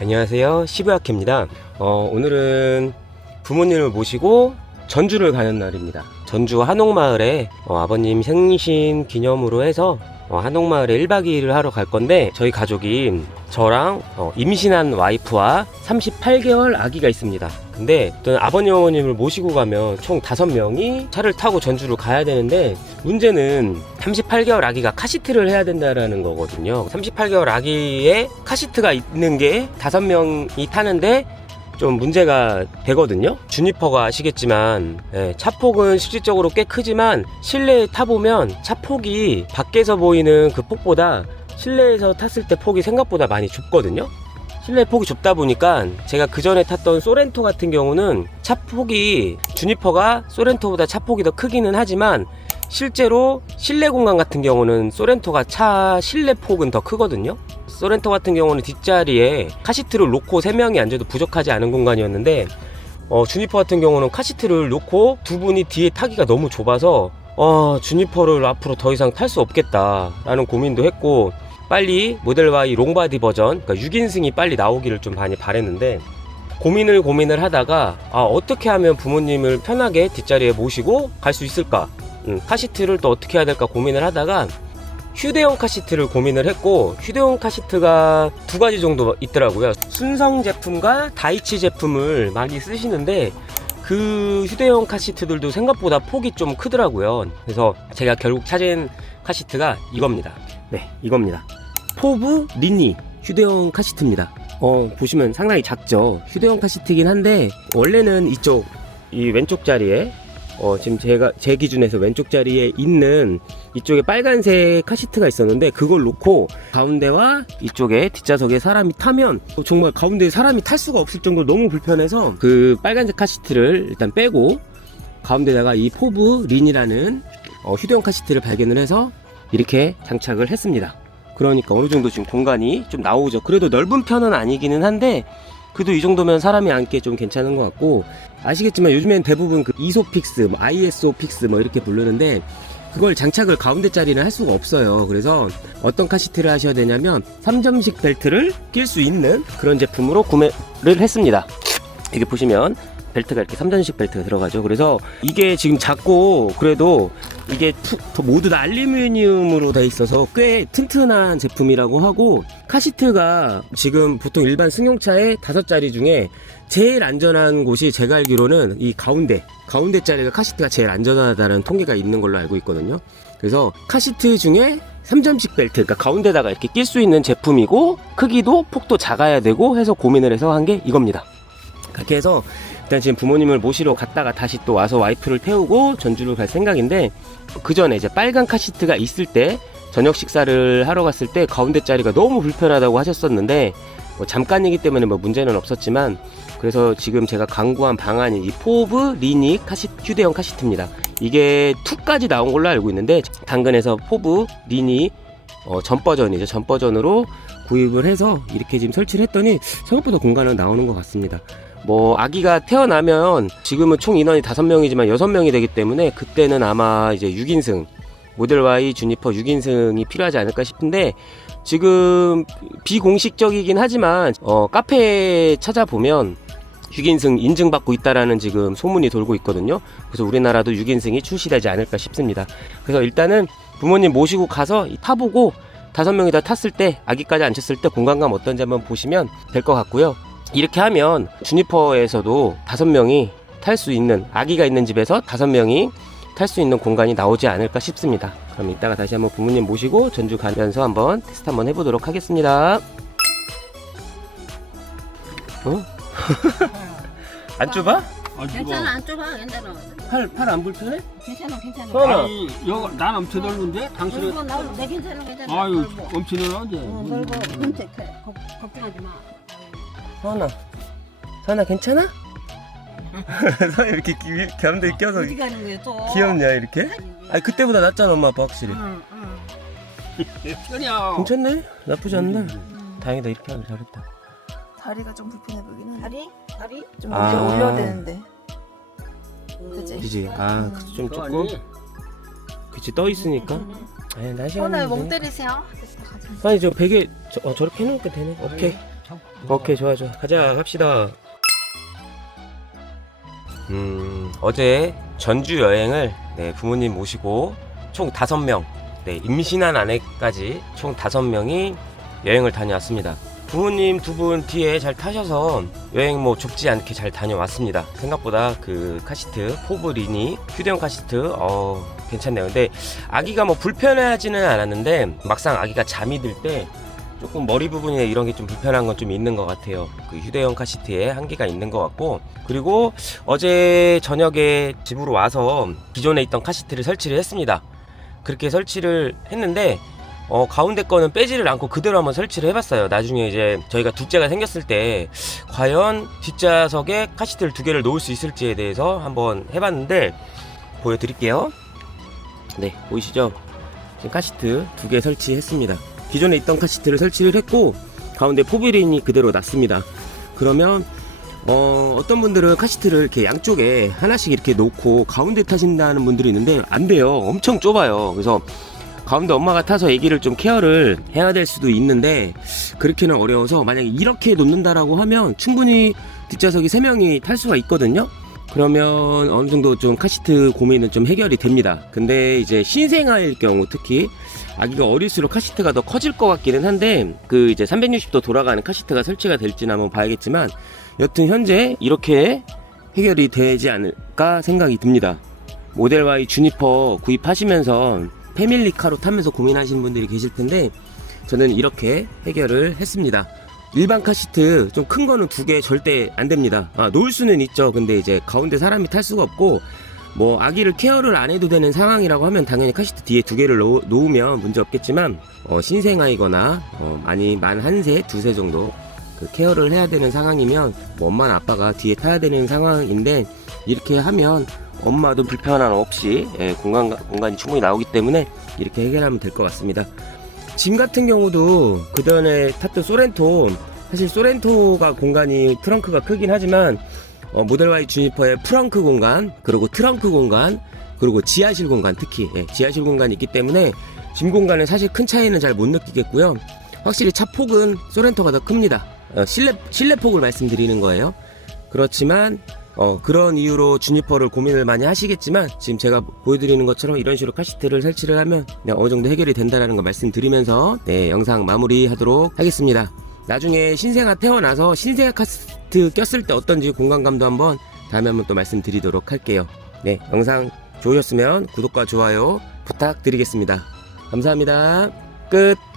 안녕하세요. 시브아케입니다. 어, 오늘은 부모님을 모시고 전주를 가는 날입니다. 전주 한옥마을에 어, 아버님 생신 기념으로 해서 어, 한옥마을에 1박 2일을 하러 갈 건데 저희 가족이 저랑 어, 임신한 와이프와 38개월 아기가 있습니다. 근데 또 아버님 어머님을 모시고 가면 총 5명이 차를 타고 전주를 가야 되는데 문제는 38개월 아기가 카시트를 해야 된다라는 거거든요. 38개월 아기에 카시트가 있는 게 5명이 타는데 좀 문제가 되거든요. 주니퍼가 아시겠지만 예, 차폭은 실질적으로 꽤 크지만 실내에 타보면 차폭이 밖에서 보이는 그 폭보다 실내에서 탔을 때 폭이 생각보다 많이 좁거든요. 실내 폭이 좁다 보니까 제가 그 전에 탔던 소렌토 같은 경우는 차 폭이 주니퍼가 소렌토보다 차 폭이 더 크기는 하지만 실제로 실내 공간 같은 경우는 소렌토가 차 실내 폭은 더 크거든요. 소렌토 같은 경우는 뒷자리에 카시트를 놓고 3명이 앉아도 부족하지 않은 공간이었는데 어, 주니퍼 같은 경우는 카시트를 놓고 두 분이 뒤에 타기가 너무 좁아서 어, 주니퍼를 앞으로 더 이상 탈 수 없겠다라는 고민도 했고 빨리 모델 Y 롱바디 버전 그러니까 6인승이 빨리 나오기를 좀 많이 바랬는데 고민을 고민을 하다가 아, 어떻게 하면 부모님을 편하게 뒷자리에 모시고 갈 수 있을까? 음, 카시트를 또 어떻게 해야 될까 고민을 하다가 휴대용 카시트를 고민을 했고 휴대용 카시트가 두 가지 정도 있더라고요. 순성 제품과 다이치 제품을 많이 쓰시는데 그 휴대용 카시트들도 생각보다 폭이 좀 크더라고요. 그래서 제가 결국 찾은 카시트가 이겁니다. 네 이겁니다 포브 리니 휴대용 카시트입니다 어 보시면 상당히 작죠 휴대용 카시트긴 한데 원래는 이쪽 이 왼쪽 자리에 어, 지금 제가 제 기준에서 왼쪽 자리에 있는 이쪽에 빨간색 카시트가 있었는데 그걸 놓고 가운데와 이쪽에 뒷좌석에 사람이 타면 어, 정말 가운데에 사람이 탈 수가 없을 정도로 너무 불편해서 그 빨간색 카시트를 일단 빼고 가운데다가 이 포브 린이라는 어, 휴대용 카시트를 발견을 해서 이렇게 장착을 했습니다. 그러니까 어느 정도 지금 공간이 좀 나오죠. 그래도 넓은 편은 아니기는 한데 그래도 이 정도면 사람이 앉기 좀 괜찮은 것 같고 아시겠지만 요즘엔 대부분 그 이소픽스, 뭐 ISO 픽스 뭐 이렇게 부르는데 그걸 장착을 가운데 자리는 할 수가 없어요. 그래서 어떤 카시트를 하셔야 되냐면 3점식 벨트를 낄 수 있는 그런 제품으로 구매를 했습니다. 이게 보시면 벨트가 이렇게 3점식 벨트가 들어가죠. 그래서 이게 지금 작고 그래도 이게 툭, 더 모두 다 알루미늄으로 돼 있어서 꽤 튼튼한 제품이라고 하고 카시트가 지금 보통 일반 승용차의 다섯 자리 중에 제일 안전한 곳이 제가 알기로는 이 가운데 가운데 자리가 카시트가 제일 안전하다는 통계가 있는 걸로 알고 있거든요. 그래서 카시트 중에 3점식 벨트, 그러니까 가운데다가 이렇게 낄 수 있는 제품이고 크기도 폭도 작아야 되고 해서 고민을 해서 한 게 이겁니다. 그렇게 해서 일단 지금 부모님을 모시러 갔다가 다시 또 와서 와이프를 태우고 전주를 갈 생각인데 그 전에 이제 빨간 카시트가 있을 때 저녁 식사를 하러 갔을 때 가운데 자리가 너무 불편하다고 하셨었는데 뭐 잠깐이기 때문에 뭐 문제는 없었지만 그래서 지금 제가 강구한 방안이 이 포브 리닉 카시 휴대용 카시트입니다. 이게 2까지 나온 걸로 알고 있는데 당근에서 포브 리니 어, 전 버전이죠. 전 버전으로 구입을 해서 이렇게 지금 설치를 했더니 생각보다 공간은 나오는 것 같습니다. 뭐 아기가 태어나면 지금은 총 인원이 5명이지만 6명이 되기 때문에 그때는 아마 이제 6인승 모델 Y 주니퍼 6인승이 필요하지 않을까 싶은데 지금 비공식적이긴 하지만 어, 카페에 찾아보면 6인승 인증받고 있다라는 지금 소문이 돌고 있거든요. 그래서 우리나라도 6인승이 출시되지 않을까 싶습니다. 그래서 일단은 부모님 모시고 가서 이 타보고 다섯 명이 다 탔을 때 아기까지 앉혔을 때 공간감 어떤지 한번 보시면 될 것 같고요. 이렇게 하면 주니퍼에서도 다섯 명이 탈 수 있는 아기가 있는 집에서 다섯 명이 탈 수 있는 공간이 나오지 않을까 싶습니다. 그럼 이따가 다시 한번 부모님 모시고 전주 가면서 한번 테스트 한번 해보도록 하겠습니다. 어? 안 좁아? 아, 괜찮아 안 좁아 괜찮아 팔팔 안 불편해? 괜찮아 괜찮아 서원아. 아니, 여기 난 엄청 넓은데 당신은 넓어 넓어 내 괜찮아 괜찮아 아유 넓어 엄청 넓은데. 어, 넓어 근데 걱- 걱정하지 마 서원아 서원아 괜찮아? 서원 이렇게 귀- 가운데 껴서 어디 가는 거야 또 귀엽냐 이렇게? 아니 그때보다 낫잖아 엄마 아빠 확실히 응, 응. 괜찮네 나쁘지 않네 음. 다행이다 이렇게 하길 잘했다 다리가 좀 불편해 보이긴 해. 다리? 다리? 좀 아. 올려, 올려야 되는데. 그지 아좀 그거 조금 아니? 그치 떠 있으니까 에이 날씨가 어, 나멍 좋은데. 때리세요. 아니 저 베개 저, 어, 저렇게 해놓을게 되네 오케이 오케이 좋아 좋아. 가자 갑시다. 음 어제 전주 여행을 네, 부모님 모시고 총 다섯 명 네, 임신한 아내까지 총 다섯 명이 여행을 다녀왔습니다. 부모님 두 분 뒤에 잘 타셔서 여행 뭐 좁지 않게 잘 다녀왔습니다. 생각보다 그 카시트 포브리니 휴대용 카시트 어 괜찮네요. 근데 아기가 뭐 불편하지는 않았는데 막상 아기가 잠이 들 때 조금 머리 부분이나 이런 게 좀 불편한 건 좀 있는 것 같아요. 그 휴대용 카시트에 한계가 있는 것 같고 그리고 어제 저녁에 집으로 와서 기존에 있던 카시트를 설치를 했습니다. 그렇게 설치를 했는데 어, 가운데 거는 빼지를 않고 그대로 한번 설치를 해봤어요. 나중에 이제 저희가 둘째가 생겼을 때 과연 뒷좌석에 카시트를 두 개를 놓을 수 있을지에 대해서 한번 해봤는데 보여드릴게요. 네, 보이시죠? 지금 카시트 두 개 설치했습니다. 기존에 있던 카시트를 설치를 했고 가운데 포비린이 그대로 놨습니다. 그러면 어, 어떤 분들은 카시트를 이렇게 양쪽에 하나씩 이렇게 놓고 가운데 타신다는 분들이 있는데 안 돼요. 엄청 좁아요. 그래서 가운데 엄마가 타서 아기를 좀 케어를 해야 될 수도 있는데 그렇게는 어려워서 만약에 이렇게 놓는다라고 하면 충분히 뒷좌석이 3명이 탈 수가 있거든요. 그러면 어느 정도 좀 카시트 고민은 좀 해결이 됩니다. 근데 이제 신생아일 경우 특히 아기가 어릴수록 카시트가 더 커질 것 같기는 한데 그 이제 360도 돌아가는 카시트가 설치가 될지는 한번 봐야겠지만 여튼 현재 이렇게 해결이 되지 않을까 생각이 듭니다. 모델 Y 주니퍼 구입하시면서 패밀리카로 타면서 고민하시는 분들이 계실 텐데 저는 이렇게 해결을 했습니다. 일반 카시트 좀 큰 거는 두 개 절대 안 됩니다. 아, 놓을 수는 있죠. 근데 이제 가운데 사람이 탈 수가 없고 뭐 아기를 케어를 안 해도 되는 상황이라고 하면 당연히 카시트 뒤에 두 개를 놓, 놓으면 문제 없겠지만 어, 신생아이거나 어, 많이 만 한 세, 두 세 정도 그 케어를 해야 되는 상황이면 뭐 엄마나 아빠가 뒤에 타야 되는 상황인데 이렇게 하면 엄마도 불편함 없이 예, 공간 공간이 충분히 나오기 때문에 이렇게 해결하면 될 것 같습니다. 짐 같은 경우도 그 전에 탔던 소렌토 사실 소렌토가 공간이 트렁크가 크긴 하지만 어, 모델 Y 주니퍼의 프렁크 공간 그리고 트렁크 공간 그리고 지하실 공간 특히. 예, 지하실 공간이 있기 때문에 짐 공간은 사실 큰 차이는 잘 못 느끼겠고요. 확실히 차 폭은 소렌토가 더 큽니다. 어, 실내 실내 폭을 말씀드리는 거예요. 그렇지만 어, 그런 이유로 주니퍼를 고민을 많이 하시겠지만 지금 제가 보여드리는 것처럼 이런 식으로 카시트를 설치를 하면 그냥 어느 정도 해결이 된다라는 거 말씀드리면서 네 영상 마무리하도록 하겠습니다. 나중에 신생아 태어나서 신생아 카시트 꼈을 때 어떤지 공간감도 한번 다음에 한번 또 말씀드리도록 할게요. 네 영상 좋으셨으면 구독과 좋아요 부탁드리겠습니다. 감사합니다. 끝.